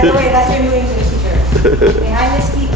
By the way, that's your new English teacher. Hey, hi, Miss Kiki.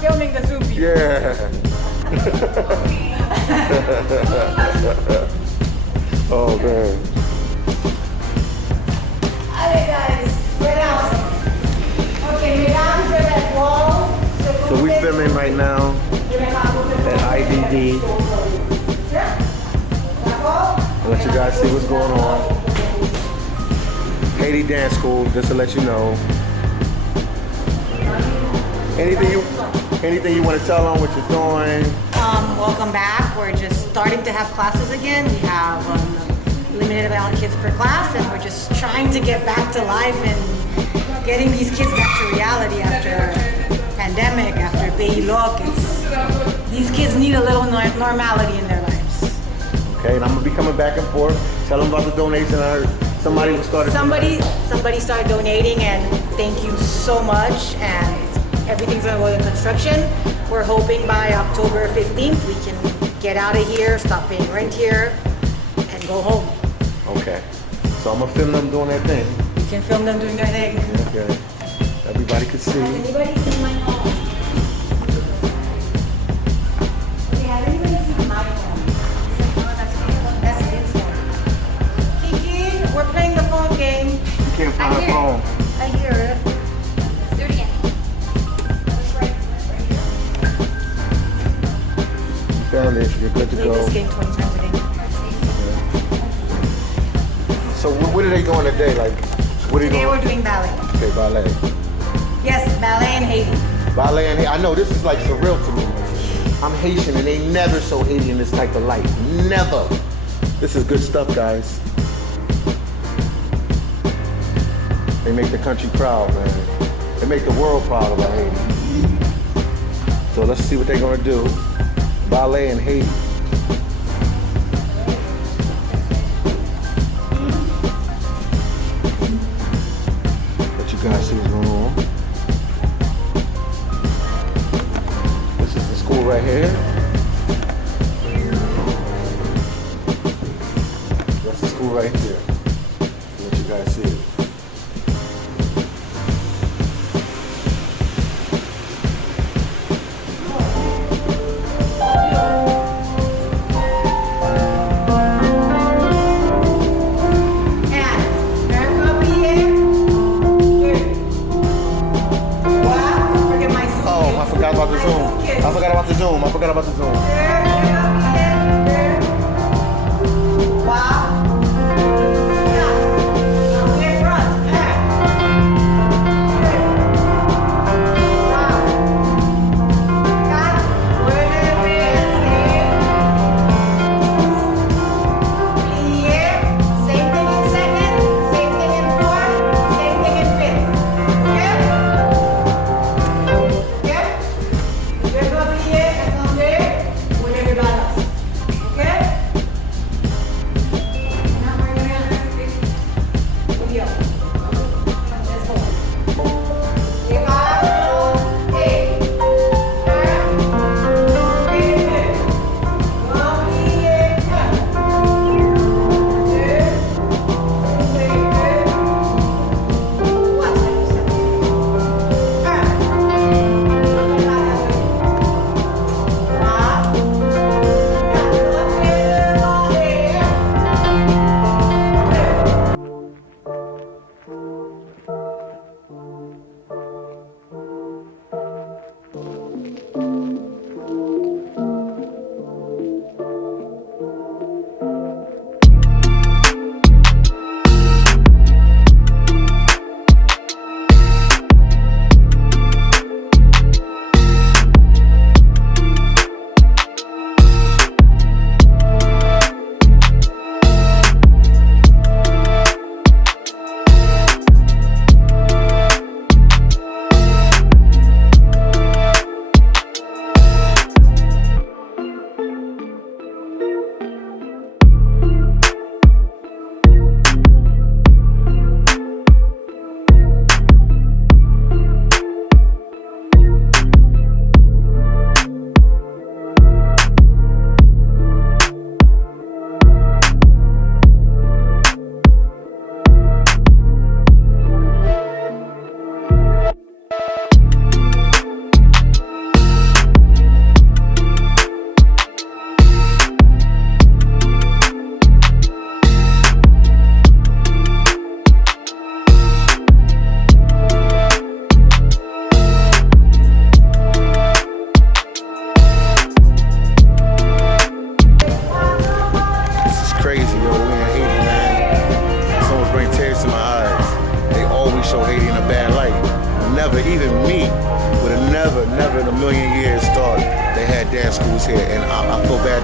Filming the Zoom people. Yeah. Oh man. Alright guys, what else? Okay, Madame, for that wall. So we're filming right now at IDD. I'll let you guys see what's going on. Haiti Dance School, just to let you know. Anything you want to tell them what you're doing? Welcome back. We're just starting to have classes again. We have limited amount of kids per class, and we're just trying to get back to life and getting these kids back to reality after pandemic, after baby look. These kids need a little normality in their lives. Okay, and I'm gonna be coming back and forth. Tell them about the donation. I heard somebody started. Somebody started donating, and thank you so much. And everything's gonna go in construction. We're hoping by October 15th we can get out of here, stop paying rent here, and go home. Okay. So I'm gonna film them doing their thing. You can film them doing their thing. Okay. Everybody can see. Has anybody seen my phone? Okay, has anybody seen my phone? That's an insult. Kiki, we're playing the phone game. You can't find a phone. I hear it. Found it. You're good to Play go. this game 20 times a day. So what are they doing today? Like, what are you Today doing? we're doing ballet. Okay, ballet. Yes, ballet in Haiti. Ballet and I know this is like surreal to me. I'm Haitian and they never show Haiti in this type of light. Never. This is good stuff, guys. They make the country proud, man. They make the world proud about Haiti. So let's see what they're gonna do. Ballet in Haiti. Let you guys see what's going on. This is the school right here. That's the school right here. Let you guys see it. I forgot about the Zoom. Wow.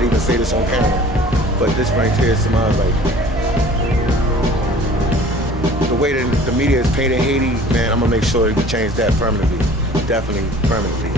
to even say this on camera, but this brings tears to my eyes. Like, the way that the media is painted Haiti, man, I'm gonna make sure that we change that permanently. Definitely permanently.